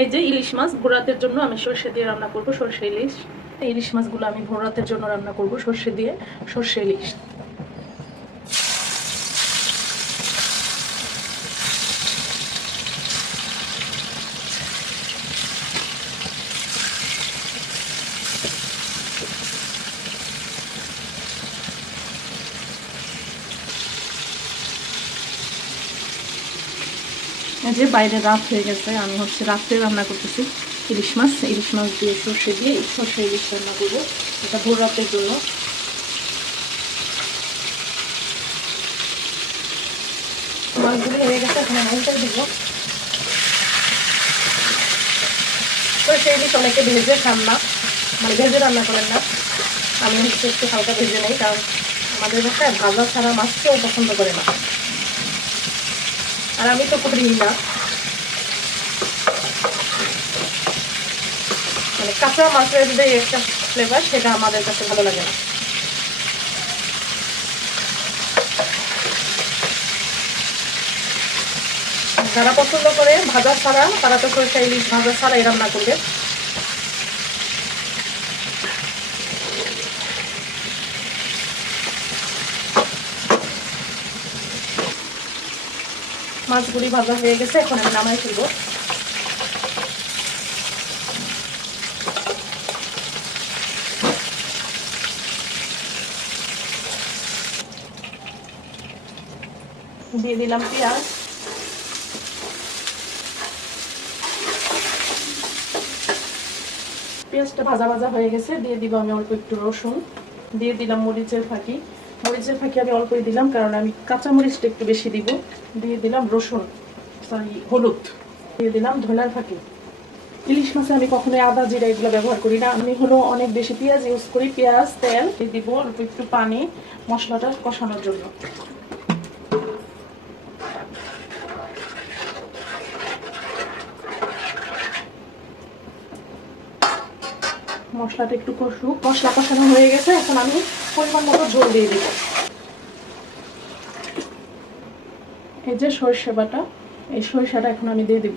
এই যে ইলিশ মাছ ভোর রাতের জন্য আমি সরষে দিয়ে রান্না করব, সরষে ইলিশ। ইলিশ মাছগুলো আমি ভোর রাতের জন্য রান্না করব সরষে দিয়ে, সরষে ইলিশ। যে বাইরে রাত হয়ে গেছে, আমি রাত্রে রান্না করতেছি ইলিশ মাছ দিয়ে সর্ষে দিয়ে সর্ষে ইলিশ রান্না করবো, এটা ভোর রাতের জন্য। মাছগুলো হয়ে গেছে, এখন আমি উল্টে দিব। সর্ষে ইলিশ অনেকে ভেজে খান না, মানে ভেজে রান্না করেন না। আমি একটু হালকা ভেজে নেই, কারণ আমাদের বাসায় ভাজা ছাড়া মাছ কেউ পছন্দ করে না, আর আমি তো করি না। মানে কাঁচা মাছের যে একটা ফ্লেভার, সেটা আমাদের কাছে ভালো লাগে না। যারা পছন্দ করে ভাজা ছাড়া, তারা তো সরষে ইলিশ ভাজা ছাড়াই রান্না করবে। মাছগুলি ভাজা হয়ে গেছে, এখন আমি নামাই ফেলবো। দিয়ে দিলাম পেঁয়াজ, পেঁয়াজটা ভাজা ভাজা হয়ে গেছে। দিয়ে দিব আমি অল্প একটু রসুন, দিয়ে দিলাম মরিচের ফাঁকি। মরিচের ফাঁকি আমি অল্পই দিলাম, কারণ আমি কাঁচা মরিচটা একটু বেশি দিব। দিয়ে দিলাম হলুদ, দিয়ে দিলাম ধনিয়ার ফাঁকি। ইলিশ মাছে আমি কখনোই আদা জিরা এগুলো ব্যবহার করি না, আমি অনেক বেশি পেঁয়াজ ইউজ করি। পেঁয়াজ, তেল দিয়ে দিব অল্প একটু পানি মশলাটা কষানোর জন্য। মশলাটা একটু কষুক, মশলা কষানো হয়ে গেছে, এখন আমি পরিমাণ মতো ঝোল দিয়ে দিব। এই যে সরষে বাটা, এই সরিষাটা এখন আমি দিয়ে দিব।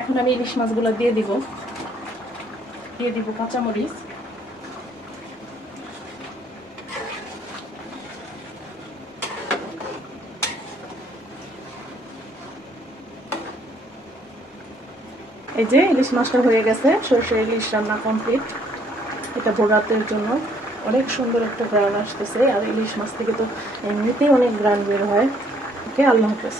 এখন আমি ইলিশ মাছগুলো দিয়ে দিব কাঁচামরিচ, এই যে ইলিশ মাছটা হয়ে গেছে, সরষে ইলিশ রান্না কমপ্লিট। এটা ভোর রাতের জন্য অনেক সুন্দর একটা ঘ্রাণ আসতেছে, আর ইলিশ মাছ থেকে তো এমনিতেই অনেক ঘ্রাণ বের হয়। ওকে, আল্লাহ হাফেজ।